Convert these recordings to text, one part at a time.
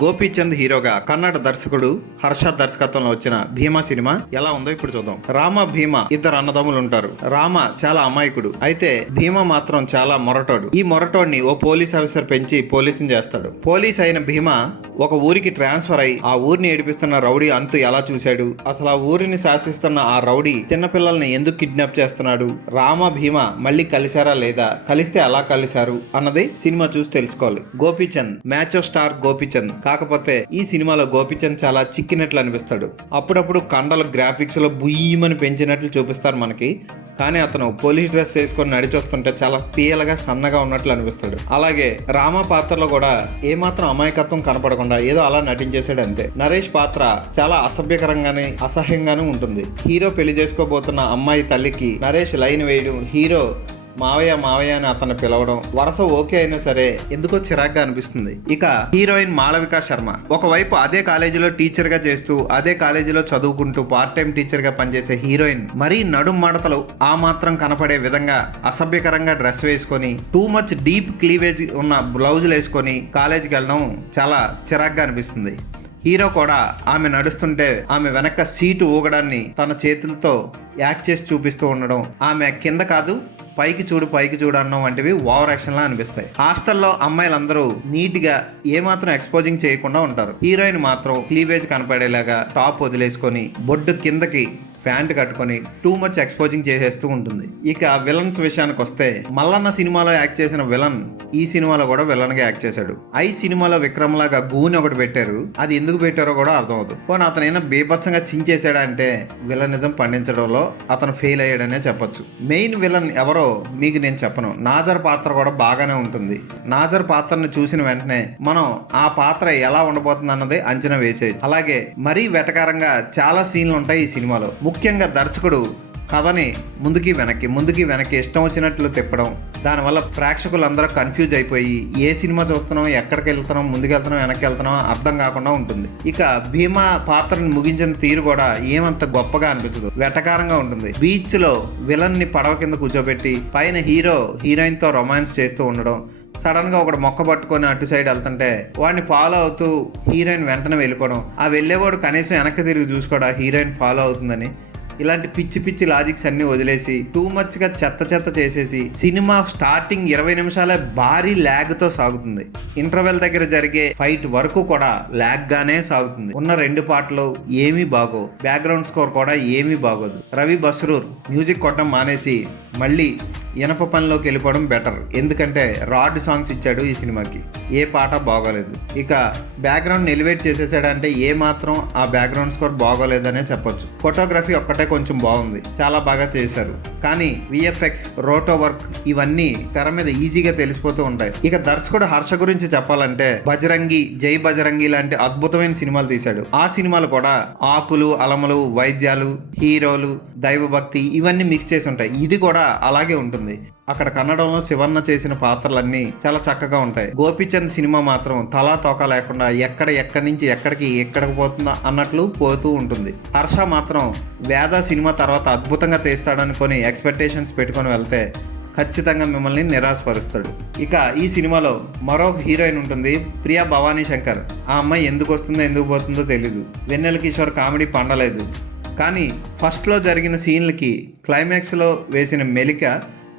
గోపీచంద్ హీరోగా కన్నడ దర్శకుడు హర్ష దర్శకత్వంలో వచ్చిన భీమా సినిమా ఎలా ఉందో ఇప్పుడు చూద్దాం. రామ భీమ ఇద్దరు అన్నదమ్ములు ఉంటారు. రామ చాలా అమాయకుడు, అయితే భీమ మాత్రం చాలా మొరటోడు. ఈ మొరటోడిని ఓ పోలీస్ ఆఫీసర్ పెంచి పోలీసుని చేస్తాడు. పోలీస్ అయిన భీమ ఒక ఊరికి ట్రాన్స్ఫర్ అయి ఆ ఊరిని ఏడిపిస్తున్న రౌడీ అంతు ఎలా చూశాడు, అసలు ఆ ఊరిని శాసిస్తున్న ఆ రౌడీ చిన్నపిల్లల్ని ఎందుకు కిడ్నాప్ చేస్తున్నాడు, రామ భీమ మళ్ళీ కలిశారా లేదా, కలిస్తే ఎలా కలిశారు అన్నది సినిమా చూసి తెలుసుకోవాలి. గోపీచంద్ మ్యాచ్ స్టార్ గోపీచంద్, కాకపోతే ఈ సినిమాలో గోపీచంద్ చాలా చిక్కినట్లు అనిపిస్తాడు. అప్పుడప్పుడు కండల గ్రాఫిక్స్ లో బుయ్యమని పెంచినట్లు చూపిస్తారు మనకి, కానీ అతను పోలీస్ డ్రెస్ వేసుకొని నడిచొస్తుంటే చాలా పీలగా సన్నగా ఉన్నట్లు అనిపిస్తాడు. అలాగే రామ పాత్రలో కూడా ఏమాత్రం అమాయకత్వం కనపడకుండా ఏదో అలా నటించేశాడు అంతే. నరేష్ పాత్ర చాలా అసభ్యకరంగానే అసహ్యంగానే ఉంటుంది. హీరో పెళ్లి చేసుకోబోతున్న అమ్మాయి తల్లికి నరేష్ లైన్ వేయడం, హీరో మావయ్య మావయ్య అని అతన్ని పిలవడం వరుస ఓకే అయినా సరే ఎందుకో చిరాగ్గా అనిపిస్తుంది. ఇక హీరోయిన్ మాళవిక శర్మ ఒకవైపు అదే కాలేజీలో టీచర్ గా చేస్తూ అదే కాలేజీలో చదువుకుంటూ పార్ట్ టైం టీచర్ గా పనిచేసే హీరోయిన్ మరీ నడుం మడతలు ఆ మాత్రం కనపడే విధంగా అసభ్యకరంగా డ్రెస్ వేసుకొని టూ మచ్ డీప్ క్లీవేజ్ ఉన్న బ్లౌజులు వేసుకొని కాలేజీకి వెళ్ళడం చాలా చిరాగ్గా అనిపిస్తుంది. హీరో కూడా ఆమె నడుస్తుంటే ఆమె వెనక సీటు ఊగడాన్ని తన చేతులతో యాక్ట్ చేసి చూపిస్తూ ఉండడం, ఆమె కింద కాదు పైకి చూడు అన్నం వంటివి ఓవర్ యాక్షన్ లా అనిపిస్తాయి. హాస్టల్లో అమ్మాయిలందరూ నీట్ గా ఏమాత్రం ఎక్స్పోజింగ్ చేయకుండా ఉంటారు. హీరోయిన్ మాత్రం క్లీవేజ్ కనపడేలాగా టాప్ వదిలేసుకొని బొడ్డు కిందకి ప్యాంట్ కట్టుకొని టూ మచ్ ఎక్స్పోజింగ్ చేసేస్తూ ఉంటుంది. ఇక విలన్స్ విషయానికి వస్తే మల్లన్న సినిమాలో యాక్ట్ చేసిన విలన్ ఈ సినిమాలో కూడా విలన్ గా యాక్ట్ చేశాడు. ఐ సినిమాలో విక్రమ్ లాగా గూని ఒకటి పెట్టారు, అది ఎందుకు పెట్టారో కూడా అర్థం అవుతుంది. పోనీ అతను ఏమైనా బీభత్సంగా చించేశాడా అంటే విలనిజం పండించడంలో అతను ఫెయిల్ అయ్యాడనే చెప్పొచ్చు. మెయిన్ విలన్ ఎవరో మీకు నేను చెప్పను. నాజర్ పాత్ర కూడా బాగానే ఉంటుంది. నాజర్ పాత్రను చూసిన వెంటనే మనం ఆ పాత్ర ఎలా ఉండబోతుంది అన్నది అంచనా వేసేయచ్చు. అలాగే మరీ వెటకారంగా చాలా సీన్లు ఉంటాయి ఈ సినిమాలో. ముఖ్యంగా దర్శకుడు కథని ముందుకి వెనక్కి ఇష్టం వచ్చినట్లు తిప్పడం, దానివల్ల ప్రేక్షకులందరూ కన్ఫ్యూజ్ అయిపోయి ఏ సినిమా చూస్తున్నాం, ఎక్కడికి వెళ్తున్నాం, ముందుకెళ్తున్నాం వెనక్కి వెళ్తున్నాం అర్థం కాకుండా ఉంటుంది. ఇక భీమా పాత్రను ముగించిన తీరు కూడా ఏమంత గొప్పగా అనిపించదు, వెటకారంగా ఉంటుంది. బీచ్ లో విలన్ ని పడవ కింద కూర్చోబెట్టి పైన హీరోయిన్ తో రొమాన్స్ చేస్తూ ఉండడం, సడన్ గా ఒకటి మొక్క పట్టుకొని అటు సైడ్ వెళ్తుంటే వాడిని ఫాలో అవుతూ హీరోయిన్ వెంటనే వెళ్ళిపోవడం, ఆ వెళ్ళేవాడు కనీసం వెనక్కి తిరిగి చూసుకోవడం హీరోయిన్ ఫాలో అవుతుందని, ఇలాంటి పిచ్చి లాజిక్స్ అన్ని వదిలేసి టూ మచ్ గా చెత్త చేసేసి సినిమా స్టార్టింగ్ 20 నిమిషాలే భారీ ల్యాగ్ తో సాగుతుంది. ఇంటర్వెల్ దగ్గర జరిగే ఫైట్ వరకు కూడా ల్యాగ్ గానే సాగుతుంది. ఉన్న 2 పాటలు ఏమీ బాగోవు, బ్యాక్గ్రౌండ్ స్కోర్ కూడా ఏమీ బాగోదు. రవి బస్రూర్ మ్యూజిక్ కొట్టడం మానేసి మళ్ళీ ఇనప పనిలోకి వెళ్ళిపోవడం బెటర్, ఎందుకంటే రాడ్ సాంగ్స్ ఇచ్చాడు ఈ సినిమాకి, ఏ పాట బాగోలేదు. ఇక బ్యాక్గ్రౌండ్ ఎలివేట్ చేసేసాడంటే ఏ మాత్రం ఆ బ్యాక్గ్రౌండ్ స్కోర్ బాగోలేదనే చెప్పొచ్చు. ఫోటోగ్రఫీ ఒక్కటే కొంచెం బాగుంది, చాలా బాగా చేశారు, కానీ విఎఫ్ఎక్స్ రోటో వర్క్ ఇవన్నీ తెర మీద ఈజీగా తెలిసిపోతూ ఉంటాయి. ఇక దర్శకుడు హర్ష గురించి చెప్పాలంటే బజరంగి, జై బజరంగి లాంటి అద్భుతమైన సినిమాలు తీశాడు. ఆ సినిమాలు కూడా ఆకులు అలములు, వైద్యాలు, హీరోలు, దైవభక్తి ఇవన్నీ మిక్స్ చేసి ఉంటాయి. ఇది కూడా అలాగే ఉంటుంది. అక్కడ కన్నడంలో శివన్న చేసిన పాత్రలన్నీ చాలా చక్కగా ఉంటాయి. గోపీచంద్ సినిమా మాత్రం తలా తోక లేకుండా ఎక్కడి నుంచి ఎక్కడికి పోతుందా అన్నట్లు పోతూ ఉంటుంది. హర్ష మాత్రం వేద సినిమా తర్వాత అద్భుతంగా తీస్తాడనుకొని ఎక్స్పెక్టేషన్స్ పెట్టుకొని వెళ్తే ఖచ్చితంగా మిమ్మల్ని నిరాశపరుస్తాడు. ఇక ఈ సినిమాలో మరో హీరోయిన్ ఉంటుంది, ప్రియా భవానీ శంకర్. ఆ అమ్మాయి ఎందుకు వస్తుందో ఎందుకు పోతుందో తెలీదు. వెన్నెల కిషోర్ కామెడీ పండలేదు, కానీ ఫస్ట్లో జరిగిన సీన్లకి క్లైమాక్స్లో వేసిన మెలిక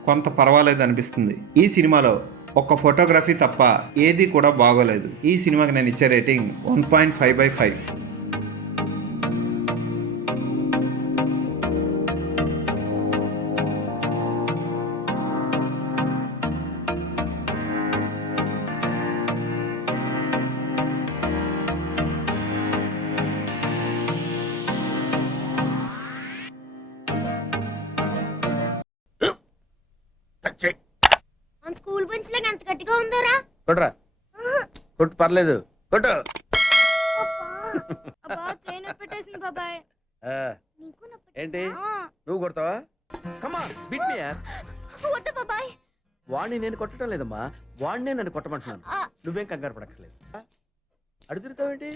కొంత పర్వాలేదు అనిపిస్తుంది. ఈ సినిమాలో ఒక్క ఫోటోగ్రఫీ తప్ప ఏది కూడా బాగోలేదు. ఈ సినిమాకి నేను ఇచ్చే రేటింగ్ 1.5/5. స్కూల్ బెంచ్ లాగా ఎంత గట్టిగా ఉందోరా? కొట్రా, కొట్టు, పర్లేదు, కొట్టు. అబ్బా చైన్ పెట్టేసింది బాబాయ్. ఏంటి నువ్వు కొడతావా? కమా బిట్ మీ యార్. వద్దు బాబాయ్. వాణ్ణి నేను కొట్టడం లేదమ్మా, వాణ్ణే నన్ను కొట్టమంటున్నాను. నువ్వేం కంగారు పడక్కర్లేదు. అడు తిరుగుతావేంటి?